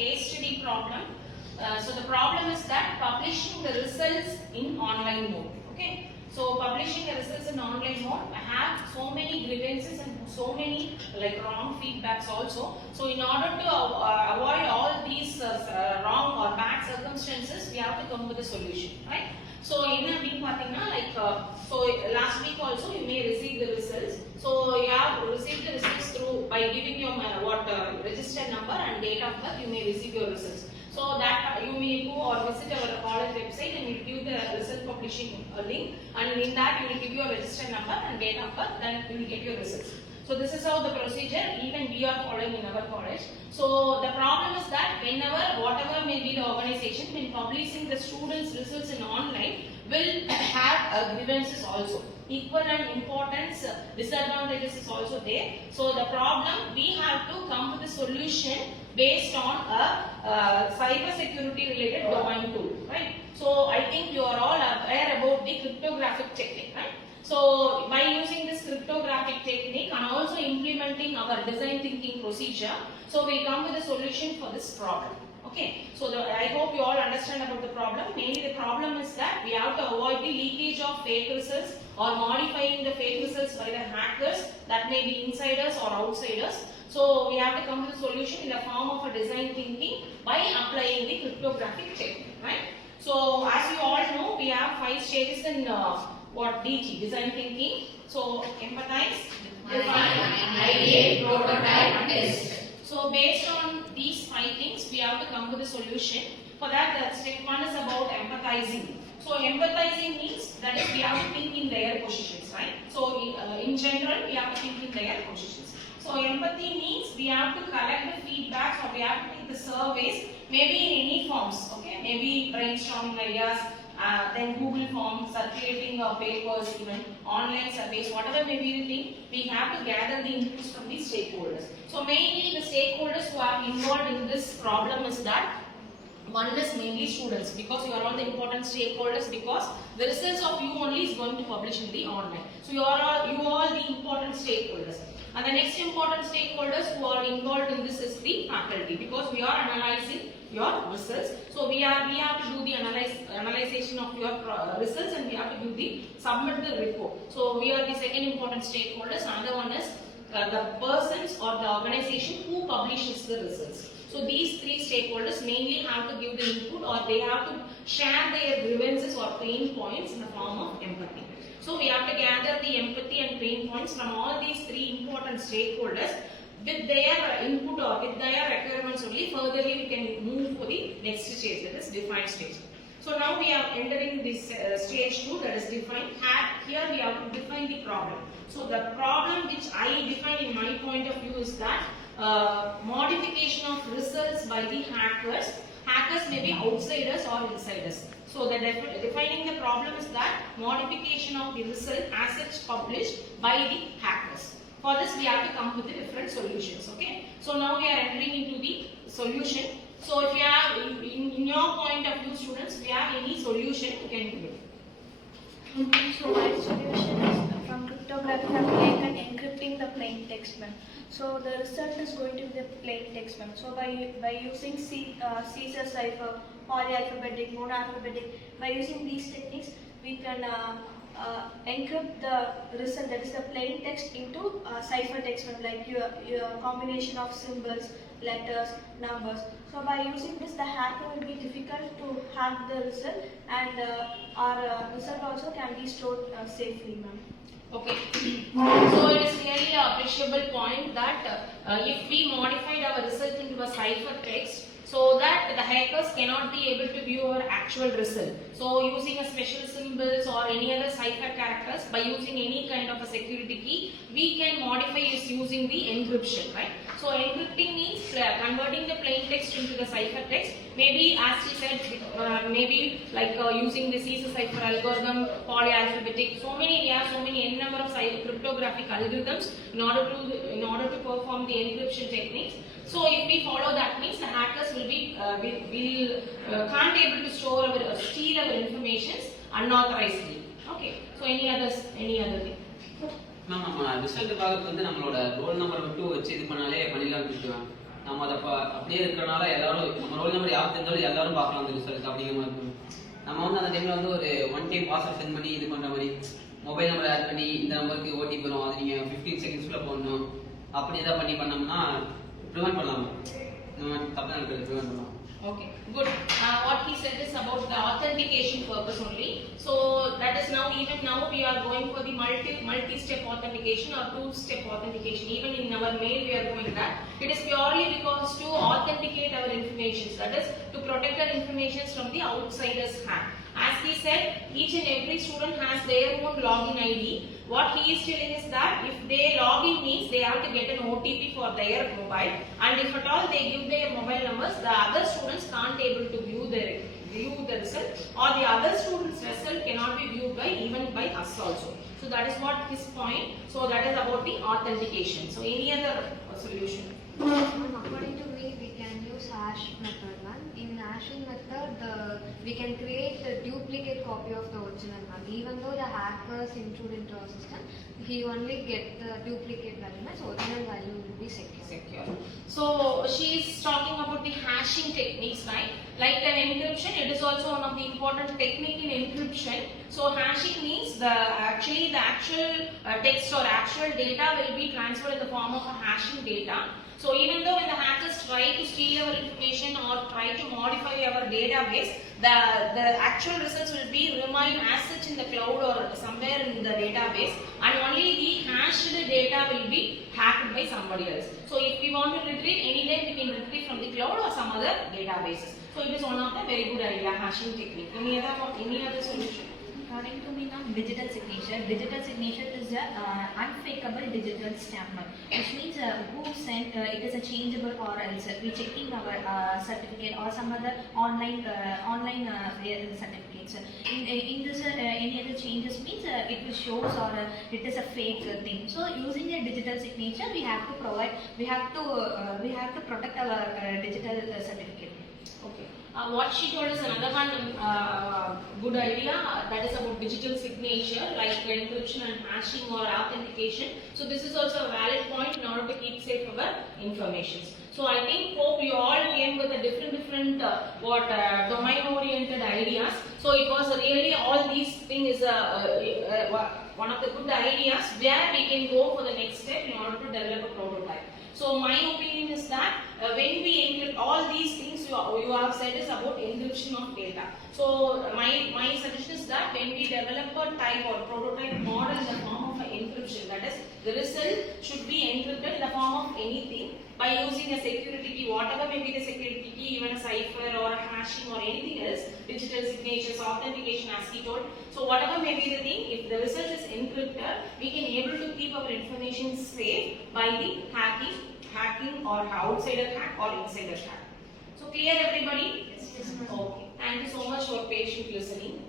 case study problem. So the problem is that publishing the results in online mode. Okay. So publishing the results in online mode have so many grievances and so many like wrong feedbacks also. So in order to avoid all these wrong or bad circumstances, we have to come with a solution, right? So in a big like so last week also you may receive the results. So you have received the results through by giving your register number and date of birth. You may receive your results. So that you may go or visit our college website and you give the result publishing link, and in that you will give your register number and date of birth, then you will get your results. So this is how the procedure even we are following in our college. So the problem is that whenever whatever may be the organization, when publishing the students' results in online will have grievances also. Equivalent importance, disadvantages is also there. So the problem, we have to come with a solution based on a cyber security related domain tool, right? So I think you are all aware about the cryptographic technique, right? So by using this cryptographic technique and also implementing our design thinking procedure, so we come with a solution for this problem. Okay, so I hope you all understand about the problem. Mainly the problem is that we have to avoid the leakage of fake results or modifying the fake results by the hackers, that may be insiders or outsiders. So we have to come to the solution in the form of a design thinking by applying the cryptographic technique, right? So as you all know, we have 5 stages in DT, design thinking. So empathize, define, ideate, prototype, test. So based on these 5 things, we have to come with a solution. For that, step 1 is about empathizing. So empathizing means that is we have to think in their positions, right? So in general, we have to think in their positions. So empathy means we have to collect the feedbacks or we have to take the surveys, maybe in any forms, okay? Maybe brainstorming ideas, then Google Forms, circulating papers, even online surveys, whatever may be the thing, we have to gather the inputs from the stakeholders. So mainly the stakeholders who are involved in this problem is that one is mainly students, because you are all the important stakeholders, because the results of you only is going to publish in the online. So you are all the important stakeholders. And the next important stakeholders who are involved in this is the faculty, because we are analyzing your results. So we have to do the analyzation of your results, and we have to do the submit the report. So we are the second important stakeholders. Another one is the persons or the organization who publishes the results. So these 3 stakeholders mainly have to give the input, or they have to share their grievances or pain points in the form of empathy. So we have to gather the empathy and pain points from all these 3 important stakeholders. With their input or with their requirements only, furtherly we can move for the next stage, that is define stage. So now we are entering this stage 2, that is define. Here we have to define the problem. So the problem which I define in my point of view is that modification of results by the hackers. Hackers may be outsiders or insiders. So the defining the problem is that modification of the result as such published by the hackers. For this we have to come with the different solutions. Okay. So now we are entering into the solution. So if you have in your point of view, students, if you have any solution, you can do it. So my solution is from cryptographic and encrypting the plain text map. So the result is going to be the plain text map. So by using Caesar cipher, polyalphabetic, monoalphabetic, by using these techniques, we can encrypt the result, that is the plain text, into cipher text map, like your combination of symbols, letters, numbers. So by using this, the hacker will be difficult to hack the result, and our result also can be stored safely, ma'am. Okay. So it is really an appreciable point that if we modified our result into a cipher text, so that the hackers cannot be able to view our actual result. So using a special symbols or any other cipher characters, by using any kind of a security key, we can modify is using the encryption, right? So encrypting means converting the plain text into the cipher text. Maybe as you said, maybe like using the Caesar cipher algorithm, polyalphabetic, so many n number of cryptographic algorithms in order to perform the encryption techniques. So if we follow that, means the hackers will be can't able to steal our informations unauthorizedly. Okay. So any other thing? Ma'am நம்ம result பார்க்க வந்து நம்மளோட roll number மட்டும் வச்சு இது பண்ணாலே பண்ணிடலாம். நம்ம அதை அப்படியே இருக்கிறனால எல்லாரும் நம்ம ரோல் நம்பர் யார் தெரிஞ்சாலும் எல்லாரும் பார்க்கலாம் அந்த ரிசல்ட் அப்படிங்கிற மாதிரி இருக்கும். நம்ம வந்து அந்த டைமில் வந்து ஒரு 1 டைம் பாஸ்வேர்ட் சென்ட் பண்ணி இது பண்ணுற மாதிரி மொபைல் நம்பர் ஆட் பண்ணி இந்த நம்பருக்கு ஓடிபி வரும், அது நீங்கள் 15 செகண்ட்ஸ்க்குள்ளே போடணும், அப்படி எதாவது பண்ணி பண்ணோம்னா ப்ரிவென்ட் பண்ணலாம். இந்த மாதிரி தப்பு நடக்கிறது ப்ரிவென்ட் பண்ணலாம். Okay, good. What he said is about the authentication purpose only. So that is now, even now we are going for the multi-step authentication or two-step authentication. Even in our mail we are doing that. It is purely because to authenticate our information. That is to protect our information from the outsiders' hand. As he said, each and every student has their own login ID. What he is telling is that if they log in means they have to get an OTP for their mobile, and if at all they give their mobile numbers, the other students can't able to view the result, or the other students' result cannot be viewed by even by us also. So that is what his point. So that is about the authentication. So any other solution? According to me, we can use hash method one. In hashing method, we can create a duplicate copy of the original one. Even though the hackers intrude into our system, he only get the duplicate value, so original value will be secure. So she is talking about the hashing techniques, right? Like an encryption, it is also one of the important technique in encryption. So hashing means the actual text or actual data will be transferred in the form of a hashing data. So even though when the hackers try to steal our information or try to modify our database, the actual results will be remain as such in the cloud or somewhere in the database, and only the hashed data will be hacked by somebody else. So if we want to retrieve anytime, we can retrieve from the cloud or some other databases. So it is one of the very good idea, hashing technique. Any other solution? According to me now, digital signature. Digital signature is a unfakeable digital stamp, which means who sent it is a changeable, or else we checking our certificate or some other online certificates. In this any other changes means it will shows or it is a fake thing. So using a digital signature, we have to provide, we have to protect our digital certificate. Okay. What she told is another one good idea, that is about digital signature, like encryption and hashing or authentication. So this is also a valid point in order to keep safe our information. So I think hope you all came with a different domain oriented ideas. So it was really all these things is one of the good ideas where we can go for the next step in order to develop a prototype. So my opinion is that when we encrypt all these things you have said is about encryption of data. So my suggestion is that when we develop a type or prototype model in the form of an encryption, that is the result should be encrypted in the form of anything by using a security key, whatever may be the security key, even a cipher or a hashing or anything else, digital signatures, authentication as he told. So whatever may be the thing, if the result is encrypted, we can able to keep our information safe by the hacking or outsider hack or insider hack. So clear everybody? Yes, Okay. Thank you so much for patient listening.